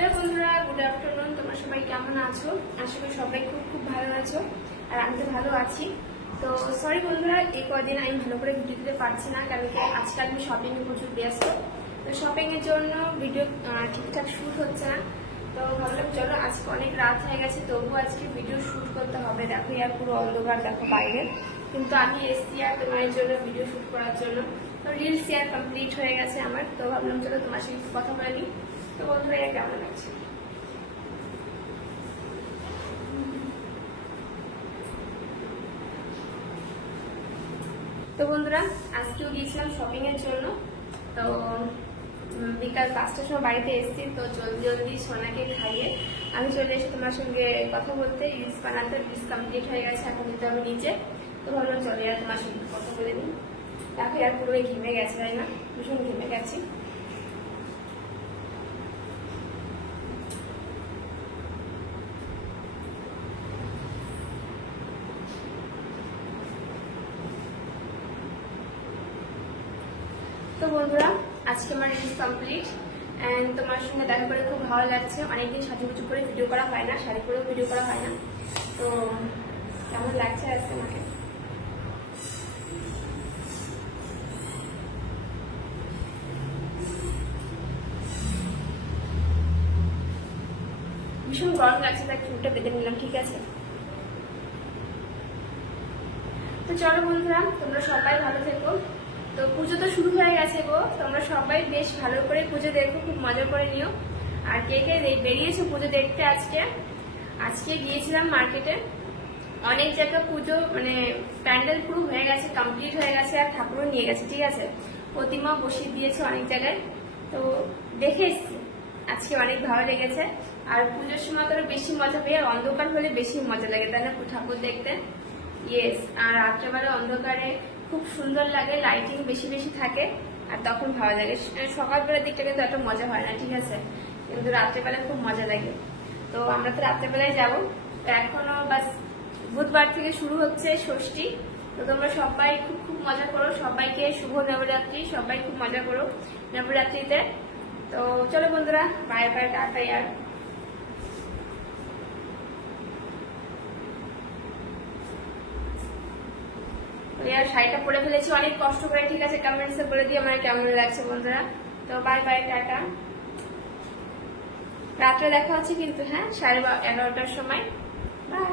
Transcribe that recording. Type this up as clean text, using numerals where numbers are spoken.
Hello বন্ধুরা, good afternoon. তোমরা সবাই কেমন আছো? আশা করি সবাই খুব খুব ভালো আছো, আর আমি তো ভালো আছি। তো সরি বন্ধুরা, এই কদিন আমি ভালো করে ভিডিও দিতে পারছি না, কারণ কি আজকাল আমি শপিং এ প্রচুর ব্যস্ত। তো শপিং এর জন্য ভিডিও ঠিকঠাক শুট হচ্ছে না। তো ভাবলাম চলো, আজকে অনেক রাত হয়ে গেছে, তবুও আজকে ভিডিও শুট করতে হবে। দেখো আর পুরো অন্ধকার, দেখো বাইরে, কিন্তু আমি এসছি আর তোমার জন্য ভিডিও শুট করার জন্য। তো রিল শেয়ার কমপ্লিট হয়ে গেছে আমার, তো ভাবলাম চলো তোমার সাথে কথা বলে নিই। তো বন্ধুরা, এটা কেমন লাগছে? তো বন্ধুরা, আজকেও গিয়েছিলাম শপিং এর জন্য। তো বিকাল 5টার সময় বাড়িতে এসেছি, তো জলদি জলদি সোনাকে খাইয়ে আমি চলে এসে তোমার সঙ্গে কথা বলতে, রিলস বানাতে। রিলস কমপ্লিট হয়ে গেছে, এখন দিতে হবে নিচে। তো ভাবলাম চলে আর তোমার সঙ্গে কথা বলে নিই। দেখো আর পুরো ঘেমে গেছে, তাই না? ভীষণ ঘেমে গেছি। তো বন্ধুরা, আজকে আমার রিলস কমপ্লিট এন্ড তোমার সঙ্গে দেখা করে খুব ভালো লাগছে। অনেকদিন সাজুগুজু করে ভিডিও করা হয় না, শাড়ি পরেও ভিডিও করা হয় না। তো কেমন লাগছে আজকে আমাকে? ভীষণ গরম লাগছে, তাই চুলটা বেঁধে নিলাম, ঠিক আছে? তো চলো বন্ধুরা, তোমরা সবাই ভালো থেকো। তো পুজো তো শুরু হয়ে গেছে গো, তোমরা সবাই বেশ ভালো করে পুজো দেখো, খুব মজা করে নিও। আর কে কে বেরিয়েছো পুজো দেখতে? আজকে গিয়েছিলাম মার্কেটে। অনেক জায়গা পুজো মানে প্যান্ডেল পুরো হয়ে গেছে, কমপ্লিট হয়ে গেছে, আর ঠাকুরও নিয়ে গেছে, ঠিক আছে? প্রতিমা বসিয়ে দিয়েছে অনেক জায়গায়। তো দেখে এসছি, আজকে অনেক ভালো লেগেছে। আর পুজোর সময় তো বেশি মজা পেয়ে, অন্ধকার হলে বেশি মজা লাগে, তাই না ঠাকুর দেখতে? ইয়েস। আর রাত্রেবেলা অন্ধকারে খুব সুন্দর লাগে, লাইটিং বেশি বেশি থাকে, আর তখন ভালো লাগে। সকালবেলার দিকটা কিন্তু এত মজা হয় না, ঠিক আছে? কিন্তু রাত্রেবেলা খুব মজা লাগে। তো আমরা তো রাত্রেবেলায় যাবো। তো এখনো বাস বুধবার থেকে শুরু হচ্ছে ষষ্ঠী। তো তোমরা সবাই খুব খুব মজা করো, সবাইকে শুভ নবরাত্রি, সবাই খুব মজা করো নবরাত্রিতে। তো চলো বন্ধুরা, বাই বাই, টাটা। আর শাড়িটা পরে ফেলেছি অনেক কষ্ট করে, ঠিক আছে? কমেন্টসে বলে দিও আমার কেমন লাগছে বন্ধুরা। তো বাই বাই, টাটা। রাত্রে দেখা হচ্ছে কিন্তু, হ্যাঁ, 11:30টার সময়। বাই।